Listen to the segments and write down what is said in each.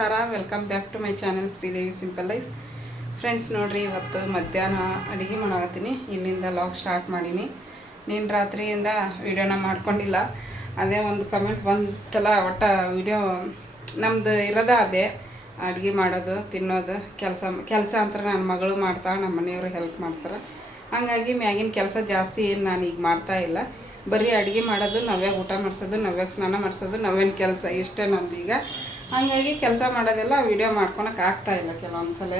ನಮಸ್ಕಾರ, welcome back to my channel Sridevi simple life. Friends ನೋಡ್ರಿ, ಇವತ್ತು ಮಧ್ಯಾಹ್ನ ಅಡುಗೆ ಮಾಡಾಕತ್ತೀನಿ. ಇಲ್ಲಿಂದ ಲಾಗ್ ಸ್ಟಾರ್ಟ್ ಮಾಡೀನಿ. ನೀನು ರಾತ್ರಿಯಿಂದ ವಿಡಿಯೋನ ಮಾಡ್ಕೊಂಡಿಲ್ಲ. ಅದೇ ಒಂದು ಕಮೆಂಟ್ ಬಂತಲ್ಲ, ಒಟ್ಟು ವಿಡಿಯೋ ನಮ್ಮದು ಇರೋದ ಅದೇ ಅಡುಗೆ ಮಾಡೋದು, ತಿನ್ನೋದು, ಕೆಲಸ ಅಂತ ನನ್ನ ಮಗಳು ಮಾಡ್ತಾಳೆ, ನಮ್ಮ ಮನೆಯವರು ಹೆಲ್ಪ್ ಮಾಡ್ತಾರೆ. ಹಾಗಾಗಿ ಮ್ಯಾಗಿನ ಕೆಲಸ ಜಾಸ್ತಿ ಏನು ನಾನು ಈಗ ಮಾಡ್ತಾಯಿಲ್ಲ. ಬರೀ ಅಡುಗೆ ಮಾಡೋದು, ನಾವ್ಯಾಗ ಊಟ ಮಾಡಿಸೋದು, ನಾವ್ಯಾಗ ಸ್ನಾನ ಮಾಡಿಸೋದು, ನಾವೇನು ಕೆಲಸ ಇಷ್ಟೇ ನಮ್ದೀಗ. ಹಾಗಾಗಿ ಕೆಲಸ ಮಾಡೋದೆಲ್ಲ ವೀಡಿಯೋ ಮಾಡ್ಕೊಳಕ್ಕೆ ಆಗ್ತಾಯಿಲ್ಲ ಕೆಲವೊಂದು ಸಲ.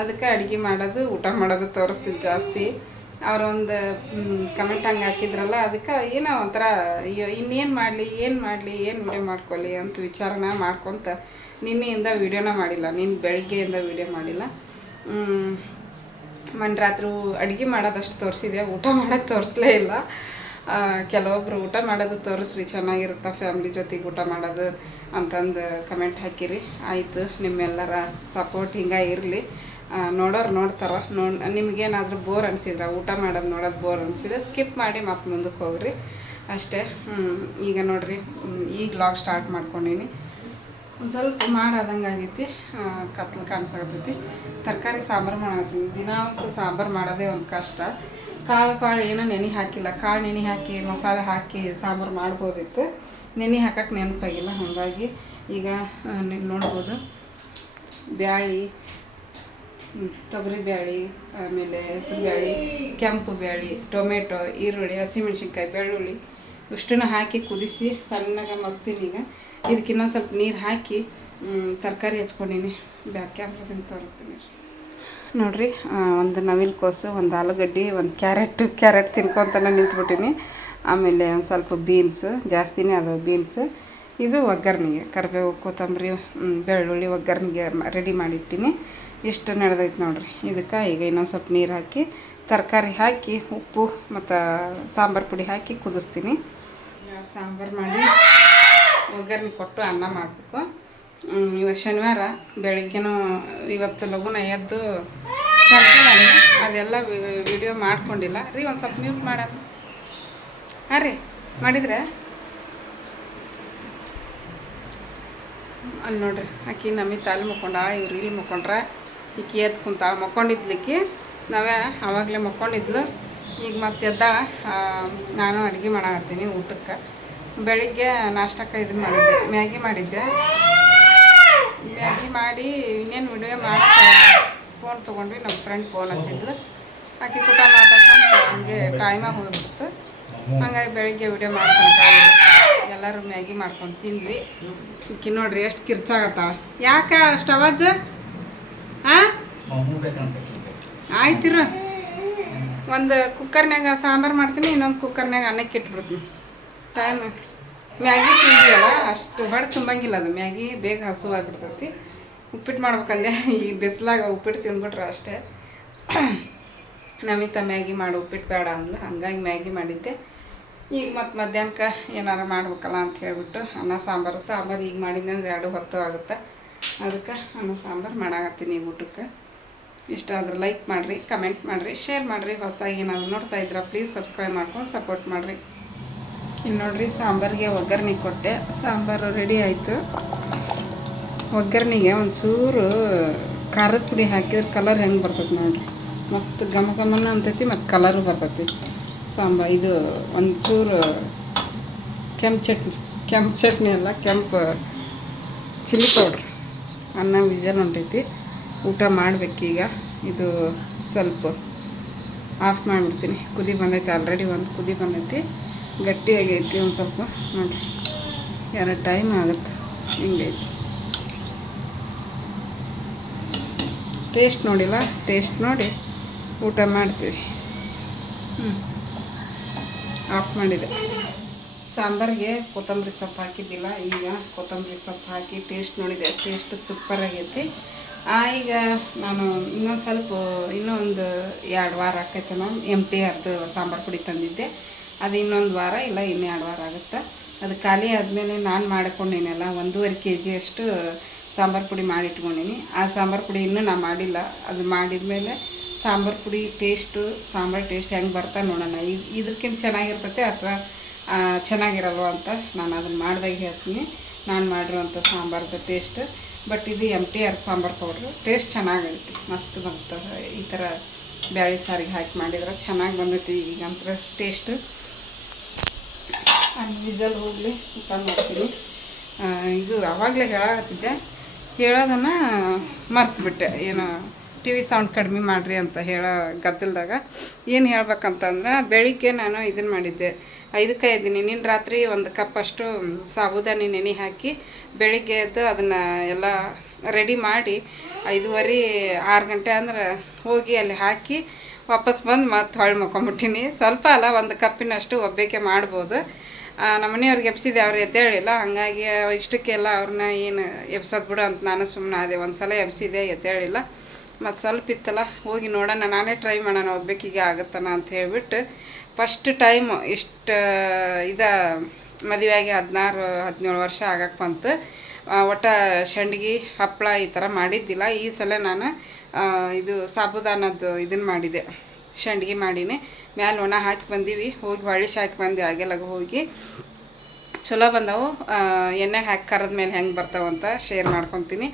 ಅದಕ್ಕೆ ಅಡುಗೆ ಮಾಡೋದು, ಊಟ ಮಾಡೋದು ತೋರಿಸ್ತೀನಿ ಜಾಸ್ತಿ. ಅವರೊಂದು ಕಮೆಂಟ್ ಹಂಗೆ ಹಾಕಿದ್ರಲ್ಲ, ಅದಕ್ಕೆ ಏನೋ ಒಂಥರ ಇನ್ನೇನು ಮಾಡಲಿ, ಏನು ವೀಡಿಯೋ ಮಾಡ್ಕೊಳ್ಳಿ ಅಂತ ವಿಚಾರನ ಮಾಡ್ಕೊತ ನಿನ್ನೆಯಿಂದ ವೀಡಿಯೋನ ಮಾಡಿಲ್ಲ. ಬೆಳಿಗ್ಗೆಯಿಂದ ವೀಡಿಯೋ ಮಾಡಿಲ್ಲ. ಮೊನ್ನೆ ರಾತ್ರಿ ಅಡುಗೆ ಮಾಡೋದಷ್ಟು ತೋರಿಸಿದೆ, ಊಟ ಮಾಡೋದು ತೋರಿಸಲೇ ಇಲ್ಲ. ಕೆಲವೊಬ್ರು ಊಟ ಮಾಡೋದು ತೋರಿಸ್ರಿ, ಚೆನ್ನಾಗಿರುತ್ತೆ ಫ್ಯಾಮ್ಲಿ ಜೊತೆಗೆ ಊಟ ಮಾಡೋದು ಅಂತಂದು ಕಮೆಂಟ್ ಹಾಕಿರಿ. ಆಯಿತು, ನಿಮ್ಮೆಲ್ಲರ ಸಪೋರ್ಟ್ ಹಿಂಗೆ ಇರಲಿ. ನೋಡೋರು ನೋಡ್ತಾರೆ. ನಿಮಗೇನಾದರೂ ಬೋರ್ ಅನಿಸಿದ್ರೆ, ಊಟ ಮಾಡೋದು ನೋಡೋದು ಬೋರ್ ಅನಿಸಿದ್ರೆ ಸ್ಕಿಪ್ ಮಾಡಿ ಮತ್ತೆ ಮುಂದಕ್ಕೆ ಹೋಗ್ರಿ ಅಷ್ಟೇ. ಈಗ ನೋಡಿರಿ, ಈಗ ಲಾಗ್ ಸ್ಟಾರ್ಟ್ ಮಾಡ್ಕೊಂಡೀನಿ. ಒಂದು ಸ್ವಲ್ಪ ಮಾಡೋದಂಗೆ ಆಗೈತಿ, ಕತ್ಲು ಕಾಣಿಸಾಕತ್ತೈತಿ. ತರಕಾರಿ ಸಾಂಬಾರು ಮಾಡತ್ತೀನಿ. ದಿನಾಂಕು ಸಾಂಬಾರು ಮಾಡೋದೇ ಒಂದು ಕಷ್ಟ. ಕಾಳು ಏನೋ ನೆನೆ ಹಾಕಿಲ್ಲ. ಕಾಳು ನೆನೆ ಹಾಕಿ ಮಸಾಲೆ ಹಾಕಿ ಸಾಂಬಾರು ಮಾಡ್ಬೋದಿತ್ತು. ನೆನೆ ಹಾಕಕ್ಕೆ ನೆನಪಾಗಿಲ್ಲ. ಹಾಗಾಗಿ ಈಗ ನೀವು ನೋಡ್ಬೋದು, ಬ್ಯಾಳಿ, ತೊಗರಿ ಬ್ಯಾಳಿ, ಆಮೇಲೆ ಹೆಸರು ಬ್ಯಾಳಿ, ಕೆಂಪು ಬ್ಯಾಳಿ, ಟೊಮೆಟೊ, ಈರುಳ್ಳಿ, ಹಸಿಮೆಣ್ಸಿನ್ಕಾಯಿ, ಬೆಳ್ಳುಳ್ಳಿ ಇಷ್ಟನ್ನು ಹಾಕಿ ಕುದಿಸಿ ಸಣ್ಣಗೆ ಮಸ್ತೀನಿ. ಈಗ ಇದಕ್ಕೆ ಇನ್ನೊಂದು ಸ್ವಲ್ಪ ನೀರು ಹಾಕಿ ತರಕಾರಿ ಹಚ್ಕೊಂಡೀನಿ. ಬ್ಯಾಕ್ ಕ್ಯಾಮ್ರದಿಂದ ತೋರಿಸ್ತೀನಿ ನೋಡಿರಿ. ಒಂದು ನವಿಲು ಕೋಸು, ಒಂದು ಆಲೂಗಡ್ಡೆ, ಒಂದು ಕ್ಯಾರೆಟ್ ತಿನ್ಕೊತಾನೆ ನಿಂತ್ಬಿಟ್ಟಿನಿ. ಆಮೇಲೆ ಒಂದು ಸ್ವಲ್ಪ ಬೀನ್ಸು, ಜಾಸ್ತಿನೇ ಅದು ಬೀನ್ಸು. ಇದು ಒಗ್ಗರಣೆಗೆ ಕರಿಬೇವು, ಕೊತ್ತಂಬರಿ, ಬೆಳ್ಳುಳ್ಳಿ ಒಗ್ಗರಣೆಗೆ ರೆಡಿ ಮಾಡಿಟ್ಟಿನಿ. ಇಷ್ಟು ನಡೆದೈತೆ ನೋಡಿರಿ. ಇದಕ್ಕೆ ಈಗ ಇನ್ನೊಂದು ಸ್ವಲ್ಪ ನೀರು ಹಾಕಿ ತರಕಾರಿ ಹಾಕಿ ಉಪ್ಪು ಮತ್ತು ಸಾಂಬಾರು ಪುಡಿ ಹಾಕಿ ಕುದಿಸ್ತೀನಿ. ಸಾಂಬಾರು ಮಾಡಿ ಒಗ್ಗರಣೆ ಕೊಟ್ಟು ಅನ್ನ ಮಾಡಬೇಕು. ಇವತ್ತು ಶನಿವಾರ, ಬೆಳಿಗ್ಗೆನೂ ಇವತ್ತು ಲಘುನ ಎದ್ದು ಅದೆಲ್ಲ ವಿಡಿಯೋ ಮಾಡ್ಕೊಂಡಿಲ್ಲ ರೀ. ಒಂದು ಸ್ವಲ್ಪ ಮ್ಯೂಟ್ ಮಾಡೋಣ. ಹಾಂ ರೀ, ಮಾಡಿದ್ರೆ ಅಲ್ಲಿ ನೋಡ್ರಿ, ಆಕಿ ನಮಗೆ ತಾಲಿ ಮುಕ್ಕೊಂಡ, ಇವ್ರು ಇಲ್ಲಿ ಮುಕ್ಕೊಂಡ್ರೆ, ಈಕಿ ಎದ್ದು ಕುಂತಾಳ. ಮಕ್ಕೊಂಡಿದ್ಲಿಕ್ಕಿ ನಾವೇ ಆವಾಗಲೇ ಮಕ್ಕೊಂಡಿದ್ಲು. ಈಗ ಮತ್ತೆ ಎದ್ದಾಳ. ನಾನು ಅಡುಗೆ ಮಾಡಾಕತ್ತೀನಿ ಊಟಕ್ಕೆ. ಬೆಳಿಗ್ಗೆ ನಾಷ್ಟಕ್ಕೆ ಇದನ್ನು ಮಾಡಿದ್ದೆ, ಮ್ಯಾಗಿ ಮಾಡಿದ್ದೆ. ಮ್ಯಾಗಿ ಮಾಡಿ ಇನ್ನೇನು ವಿಡಿಯೋ ಮಾಡೋಕ್ಕೆ ಫೋನ್ ತೊಗೊಂಡ್ವಿ. ನಮ್ಮ ಫ್ರೆಂಡ್ ಫೋನ್ ಹಚ್ಚಿದ್ಲು. ಆಕೆ ಊಟ ಮಾತಾಡ್ಕೊಂಡು ಹಂಗೆ ಟೈಮಾಗಿ ಹೋಗ್ಬಿಡ್ತು. ಹಾಗಾಗಿ ಬೆಳಿಗ್ಗೆ ವಿಡಿಯೋ ಮಾಡ್ಕೊಳಕ್ಕಾಗಿಲ್ಲ. ಎಲ್ಲರೂ ಮ್ಯಾಗಿ ಮಾಡ್ಕೊಂಡು ತಿಂದ್ವಿ. ಈಕಿ ನೋಡ್ರಿ ಎಷ್ಟು ಕಿರ್ಚಾಗತ್ತಾಳ. ಯಾಕೆ ಅಷ್ಟು ಅವಾಜ್? ಆಯ್ತಿರ, ಒಂದು ಕುಕ್ಕರ್ನಾಗ ಸಾಂಬಾರು ಮಾಡ್ತೀನಿ, ಇನ್ನೊಂದು ಕುಕ್ಕರ್ನಾಗ ಅನ್ನಕ್ಕೆ ಇಟ್ಬಿಡ್ತೀನಿ. ಟೈಮ್ ಮ್ಯಾಗಿ ತಿಂದಿವಲ್ಲ, ಅಷ್ಟು ಹೊಡೆ ತುಂಬಂಗಿಲ್ಲ. ಅದು ಮ್ಯಾಗಿ ಬೇಗ ಹಸುವಾಗಿಬಿಡ್ತೈತಿ. ಉಪ್ಪಿಟ್ಟು ಮಾಡ್ಬೇಕಂದೆ. ಈ ಬಿಸಿಲಾಗ ಉಪ್ಪಿಟ್ಟು ತಿಂದ್ಬಿಟ್ರೆ ಅಷ್ಟೇ. ನಮಿತ ಮ್ಯಾಗಿ ಮಾಡು, ಉಪ್ಪಿಟ್ಟು ಬೇಡ ಅಂದ್ಲು. ಹಂಗಾಗಿ ಮ್ಯಾಗಿ ಮಾಡಿದ್ದೆ. ಈಗ ಮತ್ತು ಮಧ್ಯಾಹ್ನಕ್ಕೆ ಏನಾರು ಮಾಡ್ಬೇಕಲ್ಲ ಅಂತ ಹೇಳ್ಬಿಟ್ಟು ಅನ್ನ ಸಾಂಬಾರು ಈಗ ಮಾಡಿದ್ದೆ ಅಂದರೆ 2 ಹೊತ್ತು ಆಗುತ್ತೆ. ಅದಕ್ಕೆ ಅನ್ನ ಸಾಂಬಾರು ಮಾಡಾಕತ್ತೀನಿ ಈಗ ಊಟಕ್ಕೆ. ಇಷ್ಟ ಆದ್ರೆ ಲೈಕ್ ಮಾಡಿರಿ, ಕಮೆಂಟ್ ಮಾಡಿರಿ, ಶೇರ್ ಮಾಡಿರಿ. ಹೊಸದಾಗಿ ಏನಾದರೂ ನೋಡ್ತಾ ಇದ್ರೆ ಪ್ಲೀಸ್ ಸಬ್ಸ್ಕ್ರೈಬ್ ಮಾಡ್ಕೊಂಡು ಸಪೋರ್ಟ್ ಮಾಡಿರಿ. ಇಲ್ಲಿ ನೋಡಿರಿ, ಸಾಂಬಾರಿಗೆ ಒಗ್ಗರಣೆ ಕೊಟ್ಟೆ. ಸಾಂಬಾರು ರೆಡಿ ಆಯಿತು. ಒಗ್ಗರಣೆಗೆ ಒಂಚೂರು ಖಾರದ ಪುಡಿ ಹಾಕಿದ್ರೆ ಕಲರ್ ಹೆಂಗೆ ಬರ್ತೈತೆ ನೋಡಿರಿ. ಮಸ್ತ್ ಘಮಘಮನ ಅಂತೈತಿ, ಮತ್ತು ಕಲರು ಬರ್ತೈತಿ. ಇದು ಒಂಚೂರು ಕೆಂಪು ಚಟ್ನಿ ಅಲ್ಲ, ಕೆಂಪು ಚಿಲ್ಲಿ ಪೌಡ್ರ್. ಅನ್ನ ವಿಜಲ್ ಹೊಂಟೈತಿ. ಊಟ ಮಾಡಬೇಕೀಗ. ಇದು ಸ್ವಲ್ಪ ಆಫ್ ಮಾಡಿಬಿಡ್ತೀನಿ. ಕುದಿ ಬಂದೈತಿ, ಆಲ್ರೆಡಿ ಒಂದು ಕುದಿ ಬಂದೈತಿ. ಗಟ್ಟಿಯಾಗೈತಿ ಒಂದು ಸ್ವಲ್ಪ. ನೋಡಿರಿ, 2 ಟೈಮ್ ಆಗುತ್ತೆ. ಹಿಂಗೈತಿ. ಟೇಸ್ಟ್ ನೋಡಿಲ್ಲ, ಟೇಸ್ಟ್ ನೋಡಿ ಊಟ ಮಾಡ್ತೀವಿ. ಆಫ್ ಮಾಡಿದೆ. ಸಾಂಬಾರಿಗೆ ಕೊತ್ತಂಬರಿ ಸೊಪ್ಪು ಹಾಕಿದ್ದಿಲ್ಲ. ಈಗ ಕೊತ್ತಂಬರಿ ಸೊಪ್ಪು ಹಾಕಿ ಟೇಸ್ಟ್ ನೋಡಿದೆ. ಟೇಸ್ಟ್ ಸೂಪರಾಗೈತಿ. ಈಗ ನಾನು ಇನ್ನೊಂದು 2 ವಾರ ಆಕೈತೆ. ನಾನು MTRದು ಸಾಂಬಾರು ಪುಡಿ ತಂದಿದ್ದೆ. ಅದು ಇನ್ನೊಂದು ವಾರ ಇಲ್ಲ, ಇನ್ನೂ 2 ವಾರ ಆಗುತ್ತೆ. ಅದು ಖಾಲಿ ಆದಮೇಲೆ ನಾನು ಮಾಡಿಕೊಂಡೇನಲ್ಲ, 1.5 kg ಅಷ್ಟು ಸಾಂಬಾರು ಪುಡಿ ಮಾಡಿಟ್ಕೊಂಡೀನಿ. ಆ ಸಾಂಬಾರು ಪುಡಿ ಇನ್ನೂ ನಾನು ಮಾಡಿಲ್ಲ. ಅದು ಮಾಡಿದ್ಮೇಲೆ ಸಾಂಬಾರು ಪುಡಿ ಸಾಂಬಾರು ಟೇಸ್ಟ್ ಹೆಂಗೆ ಬರ್ತಾ ನೋಡೋಣ. ಇದಕ್ಕಿಂತ ಚೆನ್ನಾಗಿರ್ತೈತೆ ಅಥವಾ ಚೆನ್ನಾಗಿರಲ್ವ ಅಂತ ನಾನು ಅದನ್ನು ಮಾಡಿದಾಗ ಹೇಳ್ತೀನಿ. ನಾನು ಮಾಡಿರೋಂಥ ಸಾಂಬಾರ್ದು ಟೇಸ್ಟ್ ಬಟ್ ಇದು MTR ಸಾಂಬಾರು ಪೌಡ್ರು. ಟೇಸ್ಟ್ ಚೆನ್ನಾಗೈತಿ, ಮಸ್ತ್ ಬಂತು. ಈ ಥರ ಬ್ಯಾಳೆ ಸಾರಿಗೆ ಹಾಕಿ ಮಾಡಿದ್ರೆ ಚೆನ್ನಾಗಿ ಬಂದೈತಿ. ಈಗಂತ್ರ ಟೇಸ್ಟು ವಿಸಲ್ ಹೋಗಲಿ ಊಟ ಮಾಡ್ತೀನಿ. ಇದು ಆವಾಗಲೇ ಹೇಳೋದನ್ನು ಮರ್ತುಬಿಟ್ಟೆ. ಏನು TV ಸೌಂಡ್ ಕಡಿಮೆ ಮಾಡಿರಿ ಅಂತ ಹೇಳೋ ಗದ್ದಲ್ದಾಗ ಏನು ಹೇಳ್ಬೇಕಂತಂದ್ರೆ, ಬೆಳಿಗ್ಗೆ ನಾನು ಇದನ್ನು ಮಾಡಿದ್ದೆ, 5ಕ್ಕೆ ಎದ್ದೀನಿ. ನಿನ್ನ ರಾತ್ರಿ 1 ಕಪ್ ಅಷ್ಟು ಸಾಬುದಾನಿ ನೆನೆ ಹಾಕಿ ಬೆಳಿಗ್ಗೆ ಎದ್ದು ಅದನ್ನು ಎಲ್ಲ ರೆಡಿ ಮಾಡಿ 5:30 6 ಗಂಟೆ ಅಂದ್ರೆ ಹೋಗಿ ಅಲ್ಲಿ ಹಾಕಿ ವಾಪಸ್ ಬಂದು ಮತ್ತೆ ಹೊಳ್ಳಿ ಮಕ್ಕೊಂಬಿಟ್ಟಿನಿ. ಸ್ವಲ್ಪ ಅಲ್ಲ, 1 ಕಪ್ಪಿನಷ್ಟು ಒಬ್ಬಕ್ಕೆ ಮಾಡ್ಬೋದು. ನಮ್ಮ ಮನೆಯವ್ರಿಗೆ ಎಬ್ಸಿದೆ, ಅವ್ರು ಎದ್ದೇಳಿಲ್ಲ. ಹಾಗಾಗಿ ಇಷ್ಟಕ್ಕೆಲ್ಲ ಅವ್ರನ್ನ ಏನು ಎಬ್ಸೋದು ಬಿಡು ಅಂತ ನಾನು ಸುಮ್ಮನೆ ಅದೇ. ಒಂದು ಸಲ ಎಬ್ಸಿದೆ, ಎದ್ದೇಳಿಲ್ಲ. ಮತ್ತು ಸ್ವಲ್ಪ ಇತ್ತಲ್ಲ, ಹೋಗಿ ನೋಡೋಣ, ನಾನೇ ಟ್ರೈ ಮಾಡೋಣ ಒಬ್ಬಕ್ಕಿಗೆ ಆಗುತ್ತಾನ ಅಂತ ಹೇಳಿಬಿಟ್ಟು ಫಸ್ಟ್ ಟೈಮು ಇಷ್ಟು ಮದುವೆಯಾಗಿ 16-17 ವರ್ಷ ಆಗಕ್ಕೆ ಬಂತು. ಒಟ್ಟು ಸಂಡ್ಗೆ ಹಪ್ಪಳ ಈ ಥರ ಮಾಡಿದ್ದಿಲ್ಲ. ಈ ಸಲ ನಾನು ಇದು ಸಾಬುದಾನದ್ದು ಇದನ್ನು ಮಾಡಿದೆ, ಸಂಡ್ಗೆ ಮಾಡೀನಿ. ಮ್ಯಾಲೆ ಒಣ ಹಾಕಿ ಬಂದೀವಿ, ಹೋಗಿ ಹೊಳಿಸಿ ಹಾಕಿ ಬಂದೆ. ಆಗೆಲ್ಲ ಹೋಗಿ ಚಲೋ ಬಂದವು. ಎಣ್ಣೆ ಹಾಕಿ ಕರೆದ ಮೇಲೆ ಹೆಂಗೆ ಬರ್ತಾವಂತ ಶೇರ್ ಮಾಡ್ಕೊತೀನಿ.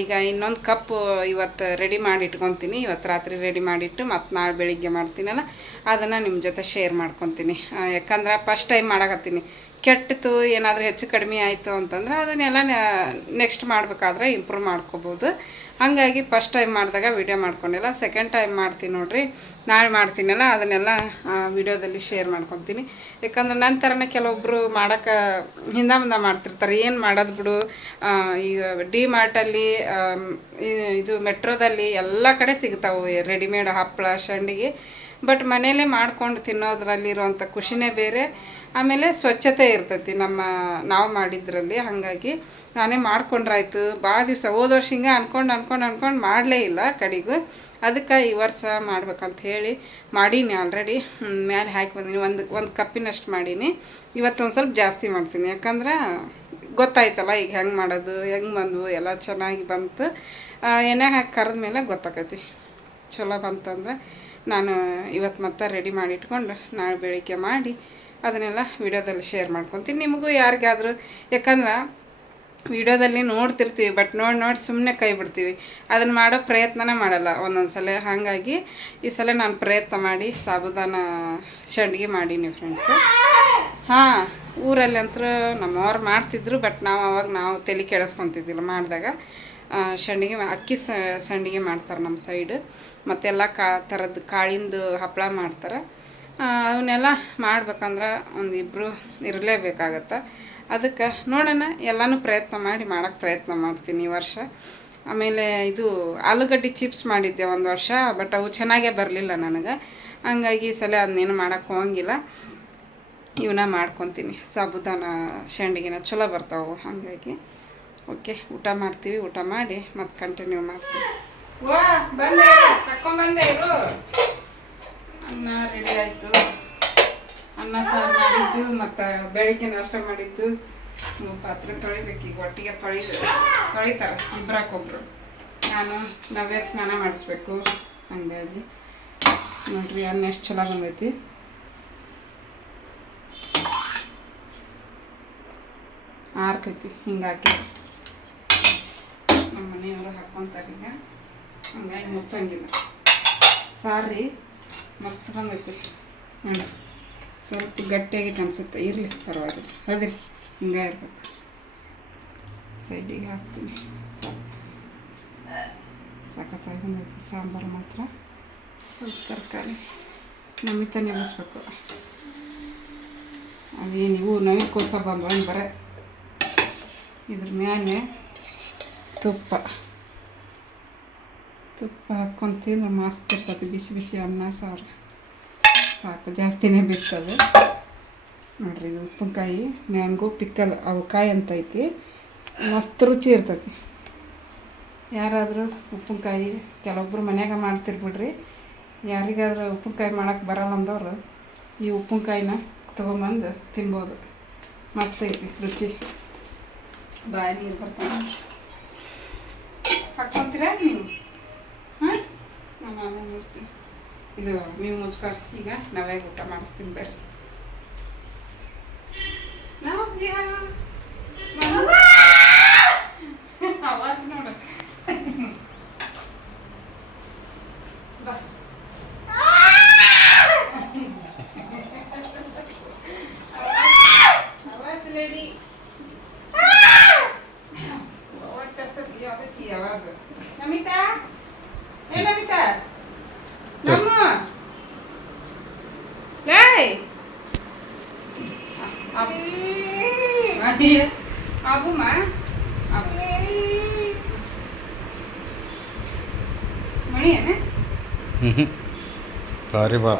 ಈಗ ಇನ್ನೊಂದು ಕಪ್ಪು ಇವತ್ತು ರೆಡಿ ಮಾಡಿ ಇಟ್ಕೊತೀನಿ. ಇವತ್ತು ರಾತ್ರಿ ರೆಡಿ ಮಾಡಿಟ್ಟು ಮತ್ತು ನಾಳೆ ಬೆಳಿಗ್ಗೆ ಮಾಡ್ತೀನಲ್ಲ, ಅದನ್ನು ನಿಮ್ಮ ಜೊತೆ ಶೇರ್ ಮಾಡ್ಕೊತೀನಿ. ಯಾಕಂದ್ರೆ ಫಸ್ಟ್ ಟೈಮ್ ಮಾಡಕತ್ತೀನಿ. ಕೆಟ್ಟಿತು ಏನಾದರೂ ಹೆಚ್ಚು ಕಡಿಮೆ ಆಯಿತು ಅಂತಂದ್ರೆ ಅದನ್ನೆಲ್ಲ ನೆಕ್ಸ್ಟ್ ಮಾಡಬೇಕಾದ್ರೆ ಇಂಪ್ರೂವ್ ಮಾಡ್ಕೋಬೋದು. ಹಾಗಾಗಿ ಫಸ್ಟ್ ಟೈಮ್ ಮಾಡಿದಾಗ ವಿಡಿಯೋ ಮಾಡ್ಕೊಂಡಿಲ್ಲ. ಸೆಕೆಂಡ್ ಟೈಮ್ ಮಾಡ್ತೀನಿ ನೋಡಿರಿ, ನಾಳೆ ಮಾಡ್ತೀನಲ್ಲ, ಅದನ್ನೆಲ್ಲ ವಿಡಿಯೋದಲ್ಲಿ ಶೇರ್ ಮಾಡ್ಕೊತೀನಿ. ಯಾಕಂದ್ರೆ ನನ್ನ ಥರನೇ ಕೆಲವೊಬ್ಬರು ಮಾಡೋಕ್ಕೆ ಹಿಂದೆ ಮುಂದೆ ಮಾಡ್ತಿರ್ತಾರೆ. ಏನು ಮಾಡೋದು ಬಿಡು, ಈಗ ಡಿ ಮಾರ್ಟಲ್ಲಿ ಇದು ಮೆಟ್ರೋದಲ್ಲಿ ಎಲ್ಲ ಕಡೆ ಸಿಗ್ತಾವೆ ರೆಡಿಮೇಡ್ ಹಪ್ಪಳ ಸಂಡಿಗೆ. ಬಟ್ ಮನೆಯಲ್ಲೇ ಮಾಡ್ಕೊಂಡು ತಿನ್ನೋದ್ರಲ್ಲಿರುವಂಥ ಖುಷಿನೇ ಬೇರೆ. ಆಮೇಲೆ ಸ್ವಚ್ಛತೆ ಇರ್ತೈತಿ ನಾವು ಮಾಡಿದ್ರಲ್ಲಿ. ಹಾಗಾಗಿ ನಾನೇ ಮಾಡ್ಕೊಂಡ್ರಾಯ್ತು. ಭಾಳ ದಿವಸ ಹೋದ ವರ್ಷ ಹಿಂಗೆ ಅನ್ಕೊಂಡು ಮಾಡಲೇ ಇಲ್ಲ ಕಡೆಗೂ. ಅದಕ್ಕೆ ಈ ವರ್ಷ ಮಾಡ್ಬೇಕಂತ ಹೇಳಿ ಮಾಡೀನಿ. ಆಲ್ರೆಡಿ ಮೇಲೆ ಹಾಕಿ ಬಂದೀನಿ. ಒಂದು ಕಪ್ಪಿನಷ್ಟು ಮಾಡೀನಿ. ಇವತ್ತೊಂದು ಸ್ವಲ್ಪ ಜಾಸ್ತಿ ಮಾಡ್ತೀನಿ, ಯಾಕಂದ್ರೆ ಗೊತ್ತಾಯ್ತಲ್ಲ ಈಗ ಹೆಂಗೆ ಮಾಡೋದು, ಹೆಂಗೆ ಬಂದವು ಎಲ್ಲ ಚೆನ್ನಾಗಿ ಬಂತು. ಎಣ್ಣೆ ಹಾಕಿ ಕರೆದ ಮೇಲೆ ಗೊತ್ತಾಕೈತಿ. ಚಲೋ ಬಂತಂದ್ರೆ ನಾನು ಇವತ್ತು ಮತ್ತೆ ರೆಡಿ ಮಾಡಿ ಇಟ್ಕೊಂಡು ನಾಳೆ ಬೆಳಿಗ್ಗೆ ಮಾಡಿ ಅದನ್ನೆಲ್ಲ ವಿಡಿಯೋದಲ್ಲಿ ಶೇರ್ ಮಾಡ್ಕೊತೀನಿ. ನಿಮಗೂ ಯಾರಿಗಾದರೂ, ಯಾಕಂದ್ರೆ ವಿಡಿಯೋದಲ್ಲಿ ನೋಡ್ತಿರ್ತೀವಿ, ಬಟ್ ನೋಡಿ ಸುಮ್ಮನೆ ಕೈ ಬಿಡ್ತೀವಿ. ಅದನ್ನು ಮಾಡೋ ಪ್ರಯತ್ನನೇ ಮಾಡಲ್ಲ ಒಂದೊಂದು ಸಲ. ಹಾಗಾಗಿ ಈ ಸಲ ನಾನು ಪ್ರಯತ್ನ ಮಾಡಿ ಸಾಬುದಾನ ಸಂಡ್ಗೆ ಮಾಡೀನಿ ಫ್ರೆಂಡ್ಸು. ಹಾಂ, ಊರಲ್ಲಿ ಅಂತೂ ನಮ್ಮವ್ರು ಮಾಡ್ತಿದ್ರು, ಬಟ್ ನಾವು ತಲೆ ಕೆಡಿಸ್ಕೊತಿದ್ದಿಲ್ಲ. ಮಾಡಿದಾಗ ಸಂಡಿಗೆ ಅಕ್ಕಿ ಸಂಡಿಗೆ ಮಾಡ್ತಾರೆ ನಮ್ಮ ಸೈಡು. ಮತ್ತೆಲ್ಲ ಥರದ್ದು ಕಾಳಿಂದು ಹಪ್ಪಳ ಮಾಡ್ತಾರೆ. ಅವನ್ನೆಲ್ಲ ಮಾಡ್ಬೇಕಂದ್ರೆ ಒಂದಿಬ್ಬರು ಇರಲೇಬೇಕಾಗತ್ತೆ. ಅದಕ್ಕೆ ನೋಡೋಣ, ಎಲ್ಲನೂ ಪ್ರಯತ್ನ ಮಾಡಿ ಮಾಡೋಕ್ಕೆ ಪ್ರಯತ್ನ ಮಾಡ್ತೀನಿ ಈ ವರ್ಷ. ಆಮೇಲೆ ಇದು ಆಲೂಗಡ್ಡೆ ಚಿಪ್ಸ್ ಮಾಡಿದ್ದೆ ಒಂದು ವರ್ಷ, ಬಟ್ ಅವು ಚೆನ್ನಾಗೇ ಬರಲಿಲ್ಲ ನನಗೆ. ಹಂಗಾಗಿ ಈ ಸಲ ಅದನ್ನೇನು ಮಾಡೋಕ್ಕೆ ಹೋಗಂಗಿಲ್ಲ. ಇವನ್ನ ಮಾಡ್ಕೊತೀನಿ. ಸಾಬುದಾನ ಸಂಡಿಗೆನ ಚಲೋ ಬರ್ತಾವೆ. ಹಾಗಾಗಿ ಓಕೆ, ಊಟ ಮಾಡ್ತೀವಿ. ಊಟ ಮಾಡಿ ಮತ್ತೆ ಕಂಟಿನ್ಯೂ ಮಾಡ್ತೀವಿ. ಬಂದೆ ಕರ್ಕೊಂಬಂದೆ ಇರು. ಅನ್ನ ರೆಡಿ ಆಯಿತು. ಅನ್ನ ಸಾರು ಮಾಡಿದ್ದು, ಮತ್ತು ಬೆಳಿಗ್ಗೆ ನಾಷ್ಟ ಮಾಡಿದ್ದು. ಪಾತ್ರೆ ತೊಳಿಬೇಕು ಈಗ, ಒಟ್ಟಿಗೆ ತೊಳಿತಾರೆ ಇಬ್ಬರಾಕೊಬ್ರು. ನಾನು ನವ್ಯಕ್ಕೆ ಸ್ನಾನ ಮಾಡಿಸ್ಬೇಕು. ಹಂಗಾಗಿ ನೋಡ್ರಿ ಅನ್ನ ಎಷ್ಟು ಚಲೋ ಬಂದೈತಿ. ಆರ್ತೈತಿ ಹಿಂಗಾಗಿ ನಮ್ಮ ಮನೆಯವರು ಹಾಕ್ಕೊಂತಾರೆ. ಈಗ ಹಂಗಾಗಿ ಮುಚ್ಚಂಗಿಲ್ಲ. ಸಾರಿ ಮಸ್ತ್ ಬಂದೈತಿ ನೋಡಿ. ಸ್ವಲ್ಪ ಗಟ್ಟಿಯಾಗಿಟ್ಟು ಅನಿಸುತ್ತೆ, ಇರಲಿ ಪರವಾಗಿಲ್ಲ. ಹೌದ್ರಿ, ಹಿಂಗೆ ಇರ್ಬೇಕು. ಸೈಡಿಗೆ ಹಾಕ್ತೀನಿ. ಸ್ವಲ್ಪ ಸಖತ್ತಾಗಿ ಬಂದೈತಿ ಸಾಂಬಾರು ಮಾತ್ರ. ಸ್ವಲ್ಪ ತರಕಾರಿ ನಮಿತ ನೆನೆಸ್ಬೇಕು. ಅವೇನು ಇವು ನವಿಕೋಸ ಬಂದು ಬರೀ ಇದ್ರ ಮೇಲೆ ತುಪ್ಪ ಹಾಕ್ಕೊಂಡು ತಿಂದ್ರೆ ಮಸ್ತ್ ಇರ್ತದೆ. ಬಿಸಿ ಬಿಸಿ ಅನ್ನ ಸಾರು ಸಾಕು, ಜಾಸ್ತಿನೇ ಬಿತ್ತದು. ನೋಡ್ರಿ, ಇದು ಉಪ್ಪಿನಕಾಯಿ ಮ್ಯಾಂಗೋ ಪಿಕ್ಕಲ್ ಅವಕಾಯಿ ಅಂತ ಐತಿ. ಮಸ್ತ್ ರುಚಿ ಇರ್ತೈತಿ. ಯಾರಾದರೂ ಉಪ್ಪಿನಕಾಯಿ ಕೆಲವೊಬ್ರು ಮನ್ಯಾಗ ಮಾಡ್ತಿರ್ಬಿಡ್ರಿ. ಯಾರಿಗಾದ್ರೂ ಉಪ್ಪಿನಕಾಯಿ ಮಾಡೋಕ್ಕೆ ಬರಲ್ಲ ಅಂದವರು ಈ ಉಪ್ಪಿನಕಾಯಿನ ತೊಗೊಂಬಂದು ತಿನ್ಬೋದು. ಮಸ್ತ್ ಐತಿ ರುಚಿ. ಬಾಯಿ ನೀರು ಬರ್ತಾನೆ. ಹಾಕ್ಕೊತೀರಾ ನೀವು? ಹಾಂ, ನಾನು ಆಮೇಲೆ ಮುಗಿಸ್ತೀನಿ. ಇದು ನೀವು ಮುಚ್ಕೊ. ಈಗ ನಾವೇ ಊಟ ಮಾಡಿಸ್ತೀನಿ ಬರ್ರಿ. ಆವಾಜ್ ನೋಡು ಬಾ ಆವಾಜ್ ಲೇಡಿ ಒಟ್ಟಷ್ಟೊತ್ತಿಗೆ ಅದಕ್ಕೆ ಆವಾಜ್ ನಮಿತಾ ಏ ನಮಿತಾ ನಮ್ಮ ಏಯ್ ಅಬ್ಬುಮ್ಮ ಮಣಿ ಏನ ಪಾರಿವಾಳ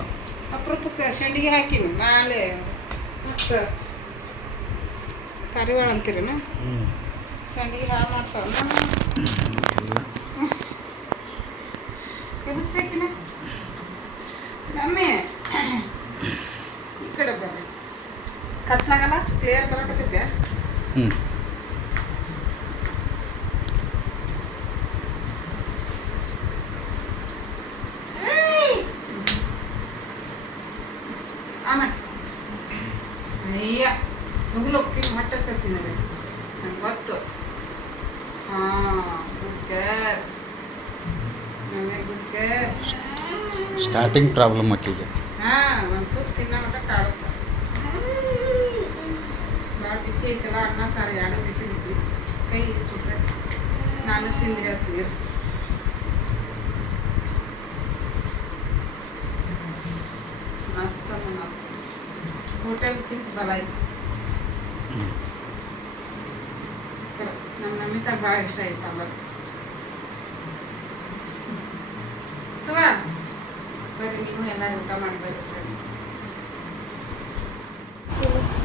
ಅಪರೂಪಕ್ಕೆ ಶಂಡಿಗೆ ಹಾಕಿನಿ ಮಾಲೆ ಮತ್ತು ಪಾರಿವಾಳ ಅಂತೀರೇನ ಸಂಡಿಗೆ ಹಾಳು ಮಾಡ್ತಾವ ಎಬ್ಬಿಸ್ಬೇಕಿನ ನಮ್ಮೆ ಈ ಕಡೆ ಬರ್ರಿ ಕತ್ಲಾಗಲ್ಲ ಕ್ಲಿಯರ್ ಬರಕತ್ತಿದ್ದೆ ಆಮೇಲೆ ಅಯ್ಯ ಮುಗಿಲು ಹೋಗ್ತೀನಿ ಮಟ್ಟ ಸ್ವಲ್ಪ ನನಗೆ ನಂಗೆ ಗೊತ್ತು ಹಾಂ ಗುಡ್ ಕೇರ್ ನಮಗೆ ಗುಡ್ ಕೇರ್ ಸ್ಟಾರ್ಟಿಂಗ್ ಪ್ರಾಬ್ಲಮ್ ಆಕಿಗೆ ಹಾಂ ಒಂದು ತುತ್ತು ತಿನ್ನೋ ಮಟ್ಟ ಕಾಡಿಸ್ತಾರೆ ಭಾಳ ಬಿಸಿ ಐತಲ್ಲ ಅನ್ನ ಸಾರು ಎರಡು ಬಿಸಿ ಬಿಸಿ ಕೈ ಸುಡ್ತೈತೆ ನಾನು ತಿಂದು ಹೇಳ್ತೀನಿ ಮಸ್ತ್ ಅಂದ್ರೆ ಮಸ್ತ್ ಹೋಟೆಲ್ಗಿಂತ ಬಲ ಐತಿ ಸೂಪರ್ ನಮ್ಮ ನಮಿತಾಗ ಭಾಳ ಇಷ್ಟ ಐತೆ ಸಾಂಬಾರು ತಗೋ ಬರ್ರಿ ನೀವು ಎಲ್ಲರೂ ಊಟ ಮಾಡಬೇಕು ಫ್ರೆಂಡ್ಸ್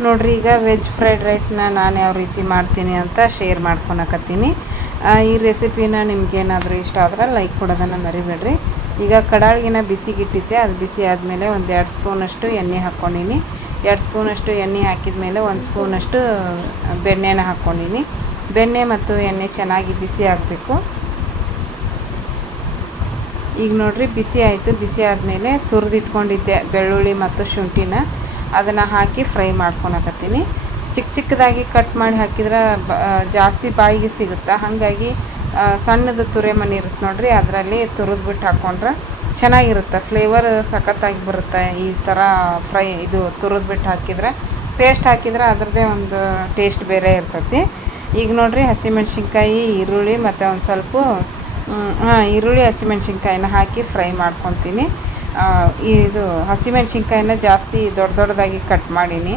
ನೋಡ್ರಿ ಈಗ ವೆಜ್ ಫ್ರೈಡ್ ರೈಸ್ನ ನಾನು ಯಾವ ರೀತಿ ಮಾಡ್ತೀನಿ ಅಂತ ಶೇರ್ ಮಾಡ್ಕೊಳಕತ್ತೀನಿ ಈ ರೆಸಿಪಿನ ನಿಮ್ಗೇನಾದರೂ ಇಷ್ಟ ಆದ್ರೆ ಲೈಕ್ ಕೊಡೋದನ್ನು ಮರಿಬೇಡ್ರಿ ಈಗ ಕಡಾಳಿಗೆನ ಬಿಸಿಗಿಟ್ಟಿದ್ದೆ ಅದು ಬಿಸಿ ಆದಮೇಲೆ ಒಂದು 2 ಸ್ಪೂನಷ್ಟು ಎಣ್ಣೆ ಹಾಕ್ಕೊಂಡಿನಿ 2 ಸ್ಪೂನಷ್ಟು ಎಣ್ಣೆ ಹಾಕಿದ ಮೇಲೆ 1 ಸ್ಪೂನಷ್ಟು ಬೆಣ್ಣೆನ ಹಾಕ್ಕೊಂಡಿನಿ ಬೆಣ್ಣೆ ಮತ್ತು ಎಣ್ಣೆ ಚೆನ್ನಾಗಿ ಬಿಸಿ ಆಗಬೇಕು ಈಗ ನೋಡ್ರಿ ಬಿಸಿ ಆಯಿತು ಬಿಸಿ ಆದಮೇಲೆ ತುರಿದಿಟ್ಕೊಂಡಿದ್ದೆ ಬೆಳ್ಳುಳ್ಳಿ ಮತ್ತು ಶುಂಠಿನ ಅದನ್ನು ಹಾಕಿ ಫ್ರೈ ಮಾಡ್ಕೊಳಕತ್ತೀನಿ ಚಿಕ್ಕ ಚಿಕ್ಕದಾಗಿ ಕಟ್ ಮಾಡಿ ಹಾಕಿದ್ರೆ ಜಾಸ್ತಿ ಬಾಯಿಗೆ ಸಿಗುತ್ತೆ ಹಾಗಾಗಿ ಸಣ್ಣದು ತುರೆ ಮನೆ ಇರುತ್ತೆ ನೋಡ್ರಿ ಅದರಲ್ಲಿ ತುರಿದ್ಬಿಟ್ಟು ಹಾಕ್ಕೊಂಡ್ರೆ ಚೆನ್ನಾಗಿರುತ್ತೆ ಫ್ಲೇವರ್ ಸಖತ್ತಾಗಿ ಬರುತ್ತೆ ಈ ಥರ ಫ್ರೈ ಇದು ತುರಿದ್ಬಿಟ್ಟು ಹಾಕಿದ್ರೆ ಪೇಸ್ಟ್ ಹಾಕಿದ್ರೆ ಅದರದ್ದೇ ಒಂದು ಟೇಸ್ಟ್ ಬೇರೆ ಇರ್ತೈತಿ ಈಗ ನೋಡ್ರಿ ಹಸಿಮೆಣ್ಸಿನ್ಕಾಯಿ ಈರುಳ್ಳಿ ಮತ್ತು ಒಂದು ಸ್ವಲ್ಪ ಈರುಳ್ಳಿ ಹಸಿಮೆಣ್ಸಿನ್ಕಾಯಿನ ಹಾಕಿ ಫ್ರೈ ಮಾಡ್ಕೊತೀನಿ ಇದು ಹಸಿಮೆಣ್ಸಿನ್ಕಾಯಿನ ಜಾಸ್ತಿ ದೊಡ್ಡದಾಗಿ ಕಟ್ ಮಾಡೀನಿ